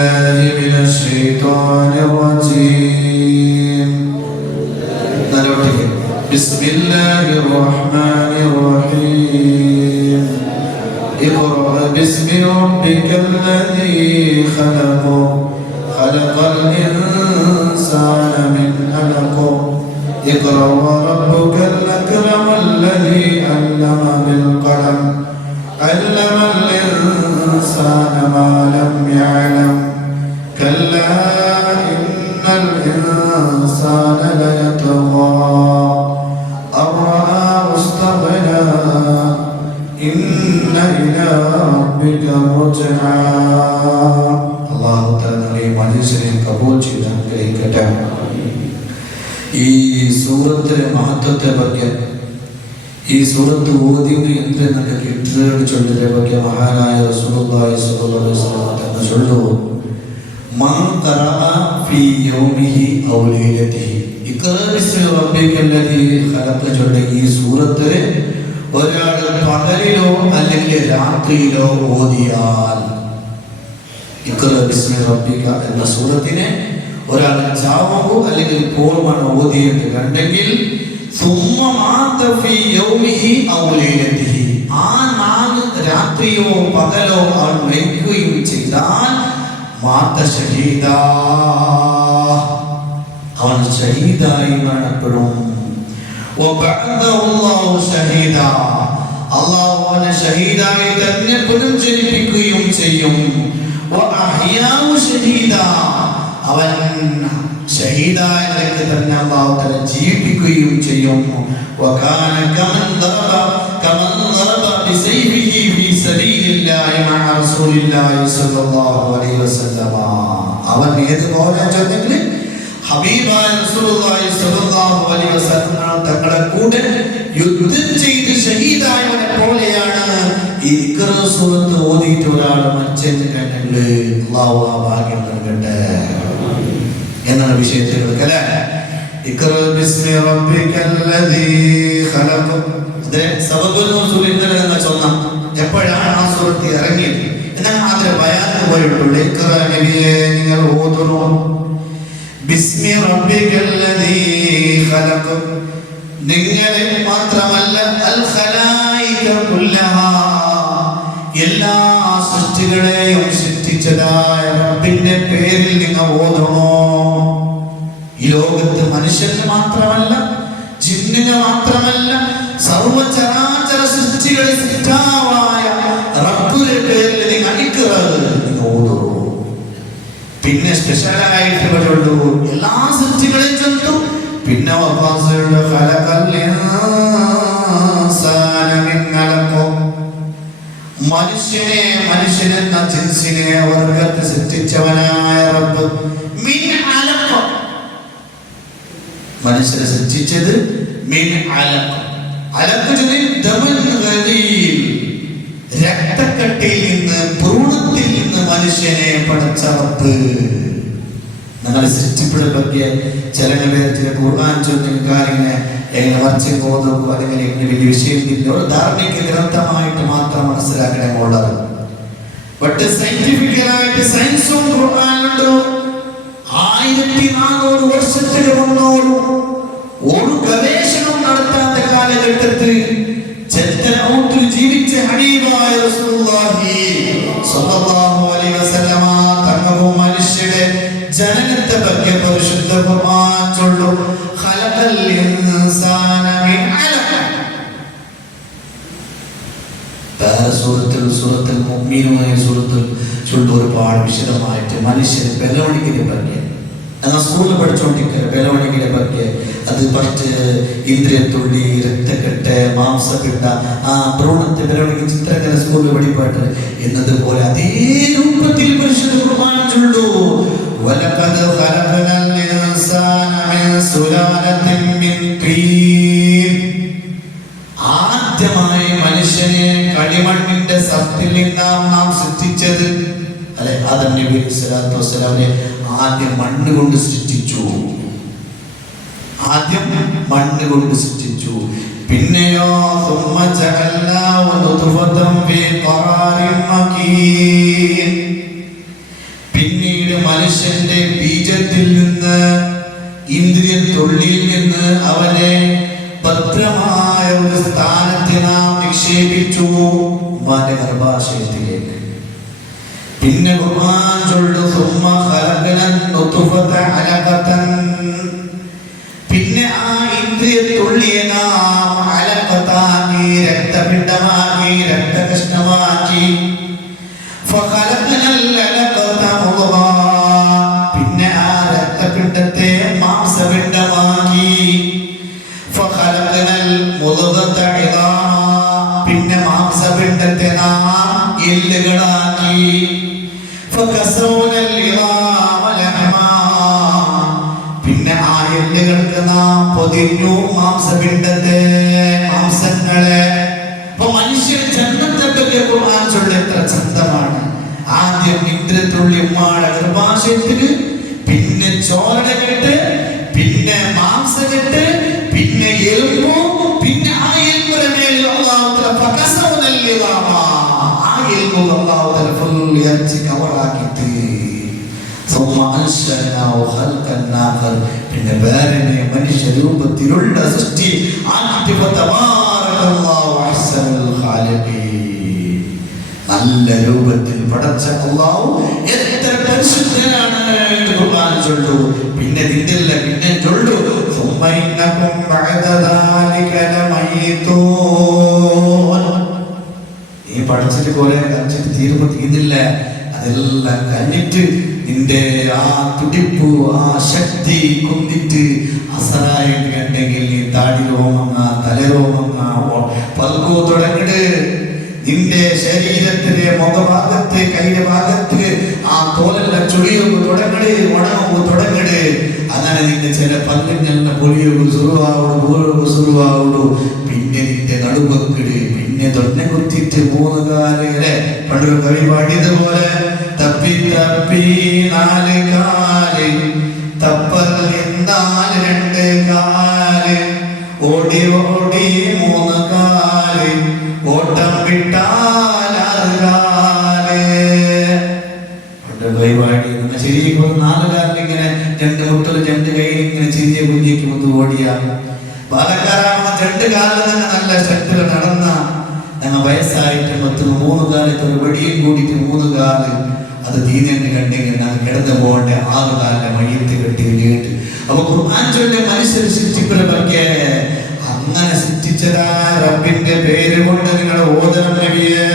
بالله من الشيطان الرجيم. بسم الله الرحمن الرحيم. اقرأ باسم ربك الذي خلق الإنسان من علق اقرأ وربك الأكرم الذي علم بالقلم علم الإنسان ما لم يعلم كلا إن الإنسان ليطغى أن رآه استغنى إن إلى ربك الرجعى. അല്ലാഹു തആല ഈ മജ്‌ലിസിനെ കബൂൽ ചെയ്ത് അനുഗ്രഹിക്കട്ടെ. ഈ സൂറത്തിലെ മഹത്വത്തെ പറ്റി, ഈ സൂറത്ത് ഓതിയത് എന്തെന്നൊക്കെ കിട്ടുന്നതിന് ചൊല്ലിനെ പറ്റി മഹാനായ റസൂലുള്ളാഹി സ്വല്ലല്ലാഹു അലൈഹി വസല്ലം തങ്ങൾ ചൊല്ലു, മൻ ഖറഅ ഫീ യൗമിഹി ഔ ലൈലതിഹി ഇഖ്റഅ ബിസ്മി റബ്ബിക്കല്ലദീ ഖലഖ ചൊല്ലിയ ഈ സൂറത്ത് ഒരാൾ പകലിലോ അല്ലെങ്കിൽ രാത്രിയിലോ ഓതിയാൽ, ഇഖ്റഅ ബിസ്മി റബ്ബിക എന്ന സൂറത്തിനെ ഒരാൾ ചാവുമ്പോ അല്ലെങ്കിൽ ഇപ്പോഴുമാണ് ഓതിയത് കണ്ടെങ്കിൽ ആ നാല് രാത്രിയോ പകലോ അവൻ മരിക്കുകയും ചെയ്താൽ അവൻ ഷഹീദായി മരണപ്പെടും. അല്ലാഹു അവനെ ഷഹീദായി തന്നെ പുനർജനിപ്പിക്കുകയും ചെയ്യും. അവൻ ഷഹീദായ നിലയ്ക്ക് തന്നെ അല്ലാഹു തആല ജീവിപ്പിക്കുകയും ചെയ്യും. വകാന കമൻ ദറബ ബിസൈഫിഹി ഫീ സബീലില്ലാഹി മഅ റസൂലില്ലാഹി സ്വല്ലല്ലാഹു അലൈഹി വസല്ലം. അവൻ ഏത് പോലെ ചൊല്ലിട്ട് ഹബീബായ റസൂലുള്ളാഹി സ്വല്ലല്ലാഹു അലൈഹി വസല്ലം തങ്ങളുടെ കൂടെ യുദ്ധം ചെയ്ത് ഷഹീദായവനെ പോലെയാണ് ഈ ഇഖ്റ സൂറത്ത് ഓതിയിട്ട് ഒരാൾ മരിച്ചെന്ന് കണ്ടെങ്കിൽ അല്ലാഹു ആ ഭാഗ്യം നൽകട്ടെ എന്നാണ് വിഷയത്തിൽ കലാ. ഇഖ്റ ബിസ്മി റബ്ബിക്കല്ലദീ ഖലഖ സബബുൽ നൂസുൽ ഇന്നലെ ചൊന്ന എപ്പോഴാണ് ആ സൂറത്ത് ഇറങ്ങിയത് എന്നാണ് അതിലെ ബയാൻ പോയിട്ടുള്ളത്. ഇഖ്റ നബിയെ നിങ്ങൾ ഓതുന്നു, ബിസ്മി റബ്ബിക്കല്ലദീ ഖലഖ, നിങ്ങളെ മാത്രമല്ല അൽ ഖലായിക കുല്ലഹാ, എല്ലാ സൃഷ്ടികളെയും സൃഷ്ടിച്ചതായ റബ്ബിന്റെ പേരിൽ നിങ്ങൾ ഓതണോ. ഈ ലോകത്ത് മനുഷ്യന് മാത്രമല്ല, ജിന്നിന് മാത്രമല്ല, സർവ്വചരാചര സൃഷ്ടികളെ സൃഷ്ടാവായ റബ്ബിന്റെ പേരിൽ നിങ്ങൾ ഓതണോ. പിന്നെ സ്പെഷ്യലായിട്ട് പറയുള്ളൂ എല്ലാ സൃഷ്ടികളെയും ചൊല്ലും. പിന്നെ മനുഷ്യനെന്ന ജിൻസിനെ വർഗത്തെ സൃഷ്ടിച്ചവനായ റബ്ബ് മിൻ അലഖ, മനുഷ്യനെ സൃഷ്ടിച്ചത് മിൻ അലഖ. അലഖ ദമൻ ഗലീൽ, രക്തക്കട്ടയിൽ നിന്ന് ഭ്രൂണത്തിൽ നിന്ന് മനുഷ്യനെ പടച്ച റബ്ബ്. ഞങ്ങളെ സൃഷ്ടിപ്പിനെ പറ്റി ചില ഖുർആൻ ചൊല്ലുന്ന കാര്യങ്ങളെ എങ്ങനെ വരച്ച് പോകുന്നു അല്ലെങ്കിൽ എങ്ങനെ വലിയ വിഷയത്തില്ല, ഒരു ധാർമ്മിക ഗ്രന്ഥമായിട്ട് മാത്രം മനസ്സിലാക്കണമുള്ളത്. ബട്ട് സയന്റിഫിക്കലായിട്ട് സയൻസും ഖുർആനിലുണ്ട്. 1400 വർഷത്തിന് മുന്നോട് ഒരു ഗവേഷണം നടത്താത്ത കാലഘട്ടത്തിൽ ചരിത്രത്തിൽ ജീവിച്ച ഹബീബായ റസൂലുള്ളാഹി സ്വല്ലല്ലാഹു അലൈഹി വസല്ലമ തങ്ങളും മനുഷ്യരുടെ ജനനത്തെ പറ്റി പരിശുദ്ധ ഖുർആൻ ചൊല്ലും, ഖലഖൽ ഇൻസാന മിൻ അലഖ. സൂറത്തുൽ മുഅ്മിനൂൻ സൂറത്തുൽ ചൊല്ലും ഒരുപാട് വിശദമായിട്ട് മനുഷ്യന്റെ ബലവണിക്കിനെ പറ്റി ഞങ്ങൾ സ്കൂളിൽ പഠിച്ചുകൊണ്ടിരിക്കുക. ബലവണിക്കിനെ പറ്റി അത് ഫസ്റ്റ് ഇന്ദ്രിയത്തുള്ളി, രക്തക്കെട്ട്, മാംസപിണ്ട, ആ ഭ്രൂണത്തെ ബലവണിക്ക് ചിത്രകല സ്കൂളിൽ പഠിപ്പാട്ട് എന്നതുപോലെ അതേ രൂപത്തിൽ പരിശുദ്ധ ഖുർആൻ ചൊല്ലു, വലഖദ് ഖലഖനൽ ഇൻസാന മിൻ സുലാലത്തിൻ മിൻ തീൻ. ആദ്യമായി മനുഷ്യനെ കളിമണ്ണിന്റെ സത്തിൽ നിന്നാണ് നാം സൃഷ്ടിച്ചത്. അല്ലെ, ആദം നബി സ്വല്ലല്ലാഹു അലൈഹി വസല്ലമയെ ആദ്യം മണ്ണ് കൊണ്ട് സൃഷ്ടിച്ചു. പിന്നെയോ ثم جعلناه نطفة في قرار مكين. പിന്നീട് മനുഷ്യന്റെ ബീജത്തിൽ നിന്ന് ഇന്ദ്രിയ തൊള്ളിയിൽ നിന്ന് അവനെ ഭദ്രമായ ഒരു സ്ഥാനത്ത് നാം നിക്ഷേപിച്ചു, ഉമ്മാന്റെ ഗർഭാശയത്തിലേക്ക്. പിന്നെ ഖുർആൻ ചൊല്ലു സുമ്മ ഖലഖനൻ നുത്ഫത അലഖതൻ, പിന്നെ ആ ഇന്ദ്രിയ തൊള്ളിയെ നാം അലഖതാക്കി, രക്തപിണ്ഡമാക്കി, രക്തകഷ്ണമാക്കി. ഫഖലഖനൽ അലഖത മുദ്ഗ, പിന്നെ ആ രക്തപിണ്ഡത്തെ മാംസപിണ്ഡമാക്കി. ഫഖലഖനൽ മുദ്ഗത ഇദാമ, പിന്നെ മാംസപിണ്ഡത്തെ നാം എല്ലുകളാക്കി. ഫകസൗനൽ ഇദാമ ലഹമാ, പിന്നെ ആ എല്ലുകൾക്ക് നാം പൊതിഞ്ഞു മാംസപിണ്ഡത്തെ, മാംസങ്ങളെ. അപ്പൊ മനുഷ്യൻ ജന്മത്തെപ്പറ്റി ഖുർആൻ ചൊല്ലി എത്ര ചന്തമാണ്. ആദ്യം ഇന്ദ്രത്തുള്ളി ഉമ്മാടെ ഗർഭാശയത്തില്, പിന്നെ ചോരകെട്ട്, പിന്നെ മാംസകെട്ട്, പിന്നെ എലുമ്പു, പിന്നെ ആ എലുമ്പിന്റെ മേൽ അല്ലാഹു തആല ഫകസൗനൽ ഇദാമ, ആ എലുമ്പു അല്ലാഹു തആല ഫുൾ ഇറച്ചി കവറാക്കിയിട്ട് പിന്നെ വേറെ മനുഷ്യ രൂപത്തിലുള്ള സൃഷ്ടി നല്ല രൂപത്തിൽ പടച്ച അല്ലാഹു എത്ര പരിശുദ്ധനാണ് എന്ന് ഖുർആൻ ചൊല്ലു. പിന്നെ ഇതില്ല, പിന്നെ ചൊല്ലു ഈ പഠിച്ചിട്ട് കുറെ കളിച്ചിട്ട് തീരുമ്പോ തീരുന്നില്ല. അതെല്ലാം കഴിഞ്ഞിട്ട് നിന്റെ ആ തുടിപ്പ്, ആ ശക്തി കൊണ്ടിട്ട് അസറായിട്ട് കണ്ടെങ്കിൽ നീ താടി രോമങ്ങ, തലരോമങ്ങ, പൽക്കോ തുടങ്ങിട്ട് നിന്റെ ശരീരത്തിലെ മുഖഭാഗത്ത്, കൈയുടെ ഭാഗത്ത് ആ തോലെല്ലാം ചുളിയൊക്കെ തുടങ്ങട്, ഉണങ്ങ് തുടങ്ങട്. അങ്ങനെ നിന്റെ ചില പല്ലിനെല്ലാം പൊളിയൊക്കെ സുറുവാവുടു. പിന്നെ നിന്റെ നടുവക്കിട്, പിന്നെ തൊന്നെ കുത്തിയിട്ട് 3 കാല് പണ്ടൊരു കവി പാടിയതുപോലെ തപ്പി തപ്പി 4 കാല്, തപ്പൽ നിന്നാൽ 2 കാല്, ഓടി ഓടി 3 കാല്, ഓട്ടം വിട്ടാൽ 6 കാല്. പണ്ടൊരു കവി പാടി ശരിക്കും 4 കാലിൽ ഇങ്ങനെ 2 മുട്ടലും 2 കൈയിൽ ഇങ്ങനെ ചിരിഞ്ഞ കുഞ്ഞിക്ക് മുത്ത് ഓടിയാ. പാലക്കാരാണ് 2 കാലിൽ തന്നെ നല്ല ശക്തിയിൽ നടന്ന ഞങ്ങൾ വയസ്സായിട്ട് 3 കാലത്ത് ഒരു വടിയും കൂടിയിട്ട് 3 കാല് അത് തീരേണ്ടി കണ്ടെങ്കിൽ ഞങ്ങൾ കിടന്നു പോകേണ്ട 6 കാലിന്റെ മയ്യത്ത് കെട്ടി കേട്ട്. അപ്പൊ ഖുർആൻ ചൊല്ലിയ മനുഷ്യർ സൃഷ്ടിപ്പിനെ പറ്റിയ അങ്ങനെ സൃഷ്ടിച്ചതായ റബ്ബിന്റെ പേര് കൊണ്ട് നിങ്ങൾ ഓതണം നബിയേ.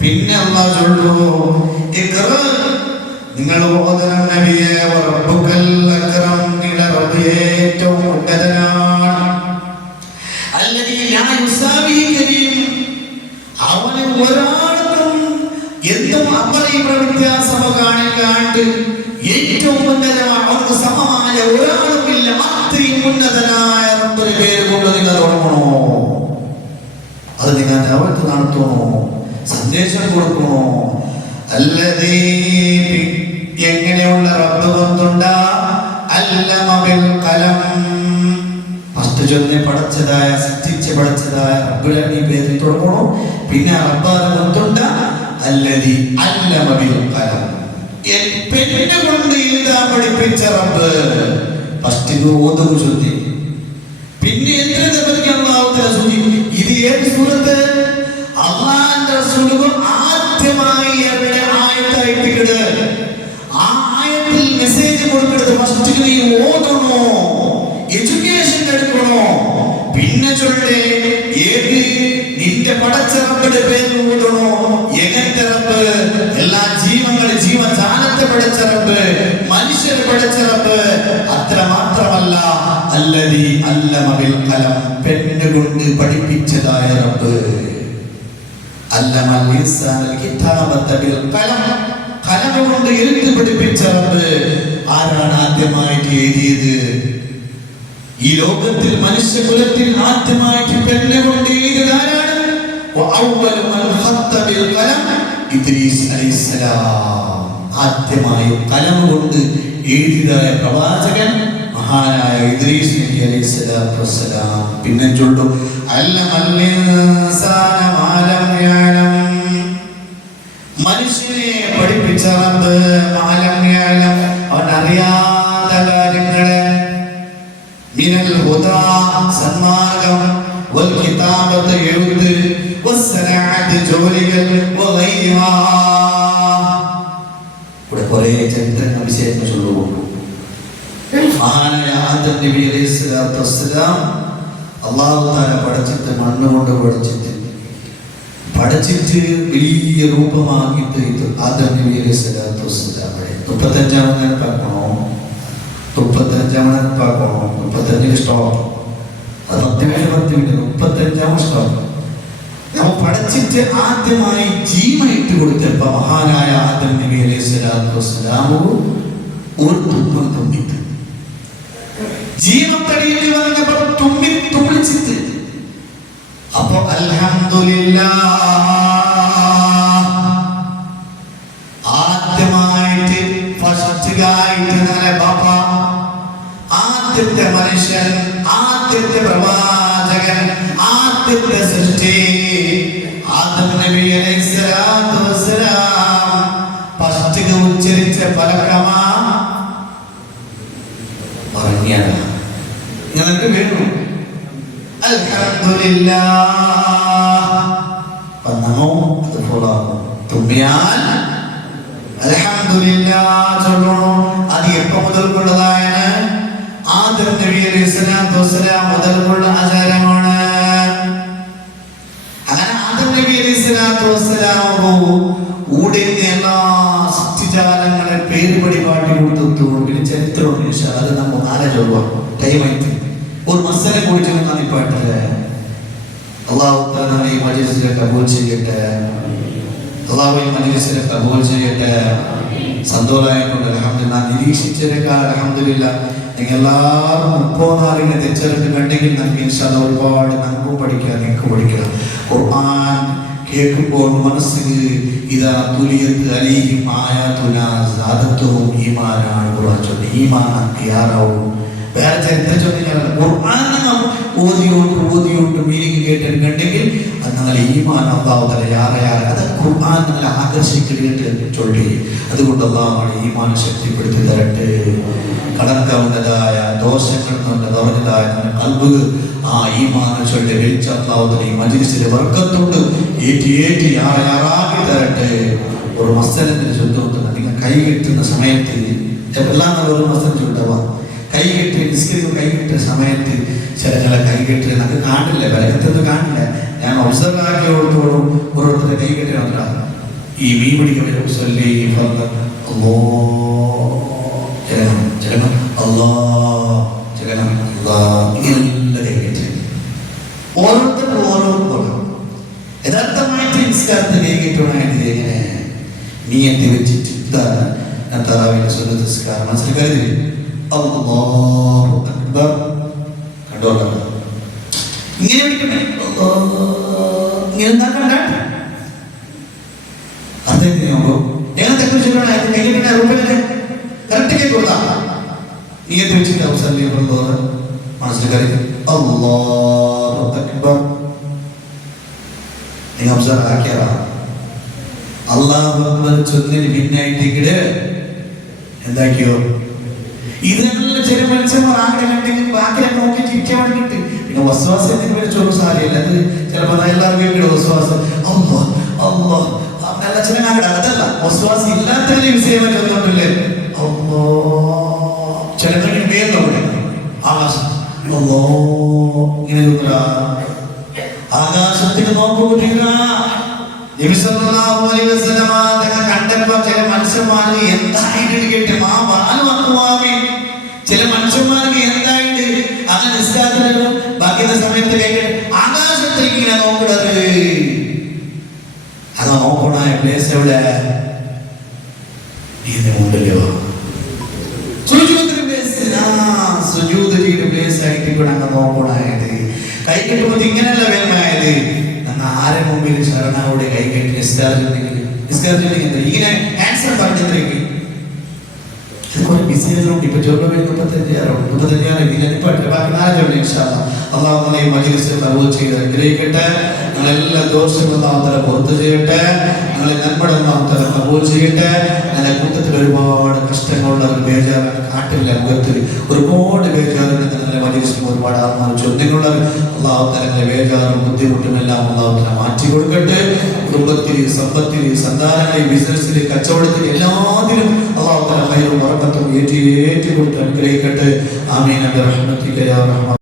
പിന്നെ അല്ലാഹു ചൊല്ലു നിങ്ങൾ ഓതണം നബിയേ. റബ്ബുക്കൽ അക്രം, നിങ്ങളുടെ റബ്ബ് ഏറ്റവും ഉന്നതനാണ്. അല്ലദീ ലാ യുസാവി കരീം, അവന് ഒരാൾക്കും എന്തും അപരിമിത വ്യത്യാസമോ കാണിക്കാണ്ട് ഏറ്റവും ഉന്നതമായ, അവർക്ക് സമമായ ഒരാളുമില്ല. അത്രയും ഉന്നതനായ റബ്ബിന്റെ പേര് കൊണ്ട് നിങ്ങൾ തുടങ്ങണോ, അത് നിങ്ങൾ അവർക്ക് നടത്തണോ, സന്ദേശം കൊടുക്കണോ. അല്ലദീ, എങ്ങനെയുള്ള റബ്ബ് കൊണ്ടുണ്ട, അല്ലമ ബിൽ ഖലം, ചൊല്ലെ പടച്ചതായ, സൃഷ്ടിച്ച് പടച്ചതായ റബ്ബിനെ നീ പേരിൽ തുടങ്ങണോ. പിന്നെ റബ്ബാനെ കൊണ്ടുണ്ട അല്ലദീ അല്ലമ ബിൽ ഖലം, പെണ്ണിനെ കൊണ്ട് എഴുതാൻ പഠിപ്പിച്ച റബ്ബ്. ഫസ്റ്റ് ഓതുക ചൊല്ലി, പിന്നെ എത്ര അല്ലാഹു തആല ചൊല്ലി. ഇത് ഏത് സൂറത്ത്? അല്ലാഹുവിന്റെ റസൂൽ ആദ്യമായി എവിടെ ആയത്തായിട്ട് കിട്, ആ ആയത്തിൽ മെസ്സേജ് കൊടുക്കുന്നത് ഫസ്റ്റ് നീ ഓതണോ, എഡ്യൂക്കേഷൻ എടുക്കണോ. പിന്നെ ചൊല്ലേ ഏത് നിന്റെ പടച്ച റബ്ബിന്റെ പേര് ഓതണോ. എങ്ങനത്തെ റബ്ബ്? എല്ലാ ജീവങ്ങൾ, ജീവജാലത്തെ പടച്ച റബ്ബ്, മനുഷ്യരെ പടച്ച റബ്ബ്. അത്ര മാത്രമല്ല, അല്ലദീ അല്ലമ ബിൽ ഖലം, പെണ്ണ് കൊണ്ട് പഠിപ്പിച്ചതായ റബ്ബ്. അല്ലമൽ ഇൻസാനൽ കിതാബത ബിൽ ഖലം, ഖലം കൊണ്ട് എഴുത്ത് പഠിപ്പിച്ച റബ്ബ്. ആരാണ് ആദ്യമായിട്ട് എഴുതിയത്? ഈ ലോകത്തിൽ മനുഷ്യകുലത്തിൽ ആദ്യമായിട്ട് പെണ്ണ് കൊണ്ട് എഴുതിയത് ആരാണ്? വഅവ്വലു മൻ ഖത്ത ബിൽ ഖലം ഇദ്രീസ് അലൈഹിസ്സലാം. ആദ്യമായി കലം കൊണ്ട് എഴുതിയതായ പ്രവാചകൻ മഹാനായ ഇദ്രീസ് നബി അലൈഹിസ്സലാത്തു വസ്സലാം. പിന്നെ ചൊല്ലു അല്ലമൽ ഇൻസാന മാ ലം യഅലം, മനുഷ്യനെ പഠിപ്പിച്ച റബ്ബ് والكتابة എഴുത്ത് والصناعة ജോലികൾ وغيرها. ഇവിടെ കുറേ ചരിത്രങ്ങൾ വിശേഷം ചൊല്ലുകൊണ്ടു. മഹാനായ ആദം നബി അലൈഹി സ്വലാത്തു വസ്സലാം അല്ലാഹു തആല പടച്ചിട്ട് മണ്ണ് കൊണ്ട് പടച്ചിട്ട് വലിയ രൂപമാക്കിയിട്ട് ഇത് ആദം നബി അലൈഹി സ്വലാത്തു വസ്സലാമിനെ 35 പാക്കണോ 35 സ്റ്റോപ്പ്. അത് 35 സ്റ്റോപ്പ്. നമ്മൾ പഠിച്ചിട്ട് ആദ്യമായി ജീവനിട്ട് കൊടുത്തപ്പോ മഹാനായ ആദം നബി അലൈഹി സ്വലാത്തു വസ്സലാം ഒരു തുമ്മൽ തുമ്മിട്ട് ജീവത്തടിയിൽ വന്നപ്പോ തുമ്മിച്ചിട്ട് അപ്പൊ അൽഹംദുലില്ലാഹ് ആദ്യമായിട്ട് ബാപ്പ ആദ്യത്തെ മനുഷ്യൻ, ആദ്യത്തെ പ്രവാചകൻ, ആദ്യത്തെ സൃഷ്ടി ആദം നബി അലൈഹിസ്സലാത്തു വസ്സലാം ഫസ്റ്റ് ഉച്ചരിച്ച പലക്രമാ പറഞ്ഞാണ്. നിങ്ങൾക്ക് വേണം അൽഹംദുലില്ലാഹ് പന്നമോ അത് ഫോളാകും. തുമ്മിയാൽ അൽഹംദുലില്ലാഹ് ചൊല്ലണം. അത് എപ്പോ മുതൽക്കുള്ളതാണ്? ആദം നബി അലൈഹിസ്സലാത്തു വസ്സലാം മുതൽക്കുള്ള ആചാരമാണ്. അങ്ങനെ ആദം നബി അലൈഹിസ്സലാത്തു വസ്സലാം ഊടിന്റെ എല്ലാ സൃഷ്ടിജാലങ്ങളെ പേരുപടി പാട്ടി കൊടുത്തു. പിന്നെ ചരിത്രമുണ്ട്. അത് നമ്മൾ നാളെ ചൊല്ലുക. ടൈമായിട്ട് ഒരു മസലെ കുറിച്ച് നന്ദിപ്പാട്ടില്ലേ. അല്ലാഹു തആല ഈ മജ്‌ലിസിനെ കബൂൽ ചെയ്യട്ടെ. അല്ലാഹു ഈ മജ്‌ലിസിനെ കബൂൽ ചെയ്യട്ടെ. സന്തോഷമായിക്കൊണ്ട് അൽഹംദുലില്ലാഹ് നിരീക്ഷിച്ചേക്കാൾ അൽഹംദുലില്ലാഹ് നിങ്ങൾ എല്ലാവരും 34 തെച്ചറിട്ട് കണ്ടെങ്കിൽ നമുക്ക് ഇൻഷാ അല്ലാഹ് ഒരുപാട് നമുക്കും പഠിക്കാം, നിങ്ങൾക്ക് പഠിക്കാം. ഖുർആൻ കേൾക്കുമ്പോൾ മനസ്സിൽ ഇതാ തുലിയത് അലൈഹിം ആയാതുനാ സാദത്തുഹും ഈമാനാണ്. ഖുർആൻ ചൊല്ലി ഈമാൻ തയ്യാറാവും. വേറെ ചരിത്രം ചോദിക്കാറില്ല. ഖുർആൻ ഓതിയോട്ട് മീനിങ് കേട്ടിട്ടുണ്ടെങ്കിൽ അത് നല്ല ഈമാൻ അല്ലാഹു തആല യാറെ അത് ഖുർആൻ നല്ല ആകർഷിക്കലിട്ട് ചൊല്ലി. അതുകൊണ്ട് അല്ലാഹു ഈമാൻ ശക്തിപ്പെടുത്തി തരട്ടെ. കടക്കാവുന്നതായ ദോഷങ്ങൾ നിറഞ്ഞതായ ഖൽബ് ആ ഈമാൻ ചൊല്ലി വെച്ച അല്ലാഹു തആല ഈ മജ്‌ലിസിലെ ബർക്കത്തുണ്ട് ഏറ്റി യാറാക്കി തരട്ടെ. ഒരു മസ്സലത്തിന് ചൊല്ലുന്നത് നിങ്ങൾ കൈ കിട്ടുന്ന സമയത്ത് എല്ലാം ഒരു മസ്സൽ ചൊല്ലുക. കൈ കെട്ടി നിസ്കരിക്കും. കൈ കെട്ടിയ സമയത്ത് ചില കൈ കെട്ടി നമുക്ക് കാണില്ല, ബലകത്തൊന്നും കാണില്ല. ഞാൻ ഒബ്സർവ് ആക്കി കൊടുത്തോളും. ഓരോരുത്തരെ കൈ കെട്ടി നോക്കാം. ഈ മീൻ പിടിക്കാൻ അല്ലോ ചലനം അല്ലാ ചലനം അല്ലാ ഇങ്ങനെയുള്ള കൈ കെട്ടി ഓരോരുത്തരും ഓരോന്നും യഥാർത്ഥമായിട്ട് നിസ്കാരത്തെ കൈ കെട്ടണമായിട്ട് എങ്ങനെ നീയത്തി വെച്ചിട്ട് ഇതാണ് ഞാൻ തറാവിന്റെ സുന്നത്ത് നിസ്കാരം മനസ്സിലാക്കരുത്. അല്ലാഹു അക്ബർ കണ്ടോളാം. ഇങ്ങനെ വിളിക്കണേ ഇങ്ങനെ കണ്ട അതെങ്ങനെയാകുമ്പോ ഞങ്ങളെ കുറിച്ചാണ് കൈകിട്ടേ റൂപല്ലേ കറക്റ്റ് കൊടുക്കാം. ഇങ്ങനത്തെ വെച്ചിട്ട് അവസരം മനസ്സിലാക്കരുത്. അല്ലാഹു അക്ബർ നിങ്ങൾ അവസരം ആക്കിയാ അല്ലാഹു അക്ബർ ചൊല്ലിന് ഭിന്നായിട്ട് എന്താക്കിയോ ഇതെല്ലാം ചില മനുഷ്യന്മാർ ആഗ്രഹമുണ്ടെങ്കിൽ ബാക്കിലെ നോക്കി ചിരിക്കാൻ വേണ്ടിട്ട് പിന്നെ വസ്വാസം എന്തെങ്കിലും ചോദിച്ചു സാരിയല്ല. അത് ചിലപ്പോൾ എല്ലാവർക്കും കേൾക്കണം വസ്വാസം അല്ലാ അല്ലാ നല്ല ചിലനാകട അതല്ല വസ്വാസം ഇല്ലാത്തതിനെ വിഷയം ചെന്നോണ്ടല്ലേ അല്ലാ ചിലപ്പോൾ പേര് ആകാശം അല്ലോ ഇങ്ങനെ ആകാശത്തിന് നോക്കുകൂട്ടില്ല. കണ്ടപ്പോ ചില മനുഷ്യന്മാർക്ക് എന്തായിട്ട് കേട്ട് ചില മനുഷ്യന്മാർക്ക് എന്തായിട്ട് അങ്ങനെ നിസ്കാരത്തിലും ബാക്കിയുള്ള സമയത്ത് കേട്ട് ആകാശത്തേക്ക് ഇങ്ങനെ നോക്കണത്. അത് നോക്കണ പ്ലേസ് എവിടെ ഉണ്ടല്ലോ പ്ലേസ് ആയിട്ട് ഇവിടെ അങ്ങ് നോക്കണായത്. കൈ കെട്ടുമ്പോൾ ഇങ്ങനെയല്ല വേണമായത്. ആരെ മുമ്പിൽ ശരണാവിടെ കൈ കെട്ടി നിസ്കാരത്തില്ലെങ്കിൽ ഇങ്ങനെ ആൻസർ പറഞ്ഞിട്ടുണ്ടെങ്കിൽ കുറെ ബിസിനസ്സുണ്ട്. ഇപ്പൊ ജോലി 35 ഇതിനെപ്പാട്ട് ബാക്കി 4 ജോലി ഇൻഷാ അല്ലാഹ്. അല്ലാഹു ഈ മജ്‌ലിസിൽ കബൂൽ ചെയ്ത് അനുഗ്രഹിക്കട്ടെ. ഞങ്ങളെല്ലാ ദോഷങ്ങളും അല്ലാഹു തആല പുറത്തു ചെയ്യട്ടെ. ഞങ്ങളെ നന്മകൾ അല്ലാഹു തആല കബൂൽ ചെയ്യട്ടെ. ഞങ്ങളുടെ കൂട്ടത്തിൽ ഒരുപാട് കഷ്ടങ്ങളുള്ള ഒരു ബേജാറാണ്. കാട്ടില്ല മുഖത്തിൽ ഒരുപാട് ബേജാറുണ്ട്. തലങ്ങളെ മജ്‌ലിസിൽ ഒരുപാട് ആത്മാവ് ചോദ്യങ്ങളുള്ള അല്ലാഹു തലങ്ങളെ വേജാറും ബുദ്ധിമുട്ടുമെല്ലാം അല്ലാഹു തല മാറ്റി കൊടുക്കട്ടെ. കുടുംബത്തിൽ, സമ്പത്തിൽ, സന്താനങ്ങളിൽ, ബിസിനസ്സിൽ, കച്ചവടത്തിൽ, എല്ലാത്തിലും അല്ലാഹു തല ഖൈറും ബറക്കത്തും ഏറ്റി കൊടുത്ത് അനുഗ്രഹിക്കട്ടെ. ആമീൻ ബിറഹ്മതിക യാ റഹ്മാൻ.